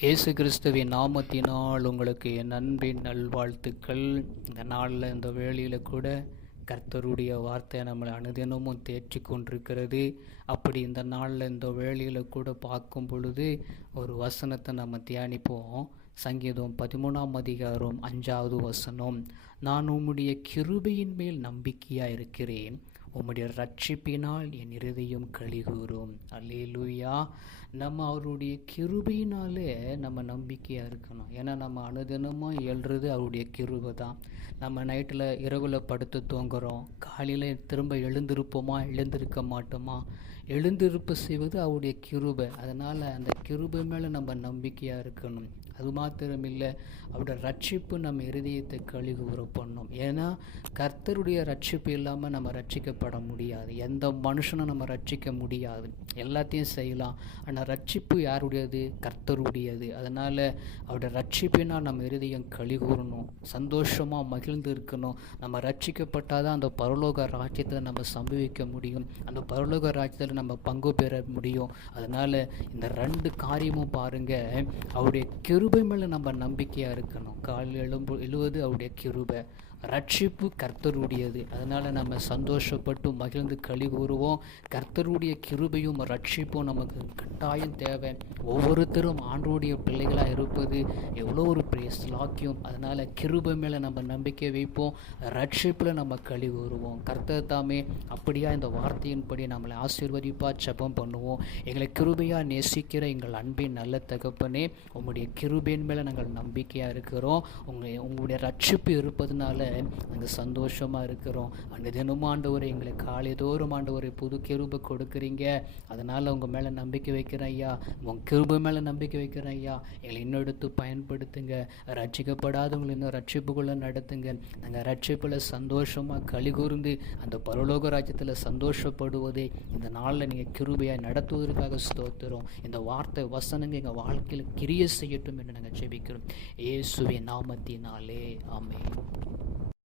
இயேசு கிறிஸ்துவின் நாமத்தினால் உங்களுக்கு என் அன்பின் நல்வாழ்த்துக்கள். இந்த நாளில் இந்த வேளையில் கூட கர்த்தருடைய வார்த்தை நம்மளை அனுதினமும் தேற்றி கொண்டிருக்கிறது. அப்படி இந்த நாளில் இந்த வேளையில் கூட பார்க்கும் பொழுது ஒரு வசனத்தை நம்ம தியானிப்போம். சங்கீதம் பதிமூணாம் அதிகாரம் அஞ்சாவது வசனம். நான் உம்முடைய கிருபையின் மேல் நம்பிக்கையாக இருக்கிறேன். உம்முடைய ரட்சிப்பினால் என் இருதயம் கழிகூறும் அல்லேலூயா. நம்ம அவருடைய கிருபையினாலே நம்ம நம்பிக்கையாக இருக்கணும். ஏன்னா நம்ம அனுதினமாக எழுறது அவருடைய கிருபை தான் நம்ம நைட்டில் இரவில் படுத்து தூங்குறோம். காலையில் திரும்ப எழுந்திருப்போமா எழுந்திருக்க மாட்டோமா? எழுந்திருப்பு செய்வது அவருடைய கிருபை. அதனால் அந்த கிருபை மேலே நம்ம நம்பிக்கையாக இருக்கணும். அது மாத்திரம் இல்லை அவருடைய ரட்சிப்பு நம்ம இருதயத்தை கழுகுற பண்ணும். ஏன்னா கர்த்தருடைய ரட்சிப்பு இல்லாமல் நம்ம ரட்சிக்க ரட்சிக்கப்பட முடியாது. எந்த மனுஷனும் நம்ம ரட்சிக்க முடியாது. எல்லாத்தையும் செய்யலாம். ஆனால் ரட்சிப்பு யாருடையது? கர்த்தருடையது. அதனால் அவருடைய ரட்சிப்பினால் நம்ம இருதயம் கழிகூறணும். சந்தோஷமாக மகிழ்ந்து இருக்கணும். நம்ம ரட்சிக்கப்பட்டால் தான் அந்த பரலோக ராஜ்யத்தை நம்ம சம்பவிக்க முடியும். அந்த பரலோக ராஜ்யத்தில் நம்ம பங்கு பெற முடியும். அதனால் இந்த ரெண்டு காரியமும் பாருங்கள் அவருடைய கிருபை மேலே நம்ம நம்பிக்கையாக இருக்கணும். காலில் எழும்பு எழுவது அவருடைய கிருபை. ரட்சிப்பு கர்த்தருடையது. அதனால் நம்ம சந்தோஷப்பட்டு மகிழ்ந்து களி கூறுவோம் கர்த்தருடைய கிருபையும் ரட்சிப்பும் நமக்கு கட்டாயம் தேவை. ஒவ்வொருத்தரும் ஆண்டோடைய பிள்ளைகளாக இருப்பது எவ்வளோ ஒரு பெரிய ஸ்லாக்கியம் அதனால் கிருபை மேலே நம்ம நம்பிக்கை வைப்போம். ரட்சிப்பில் நம்ம களி கூறுவோம் கர்த்தர் தாமே அப்படியா இந்த வார்த்தையின்படி நம்மளை ஆசீர்வதிப்பாக ஜபம் பண்ணுவோம். எங்களை கிருபையாக நேசிக்கிற எங்கள் அன்பின் நல்ல தகப்பனே உங்களுடைய கிருபையின் மேலே நாங்கள் நம்பிக்கையாக இருக்கிறோம். உங்கள் உங்களுடைய ரட்சிப்பு இருப்பதனால நாங்கள் சந்தோஷமாக இருக்கிறோம். அந்த தினமும் ஆண்டவர் எங்களை காலைதோறும் ஆண்டவரை புது கிருபை கொடுக்குறீங்க. அதனால் உங்கள் மேலே நம்பிக்கை வைக்கிறேன் ஐயா. உங்கள் கிருபை மேலே நம்பிக்கை வைக்கிறேன் ஐயா. எங்களை இன்னும் எடுத்து பயன்படுத்துங்க. ரட்சிக்கப்படாதவங்களை இன்னும் ரட்சிப்புக்குள்ளே நடத்துங்க. நாங்கள் ரட்சிப்பில் சந்தோஷமாக களி கூர்ந்து அந்த பரலோக ராஜ்யத்தில் சந்தோஷப்படுவதே இந்த நாளில் நீங்கள் கிருபையாக நடத்துவதற்காக ஸ்தோத்திரம். இந்த வார்த்தை வசனங்க எங்கள் வாழ்க்கையில் கிரிய செய்யட்டும் என்று நாங்கள் ஜெபிக்கிறோம். இயேசுவின் நாமத்தினாலே. ஆமென்.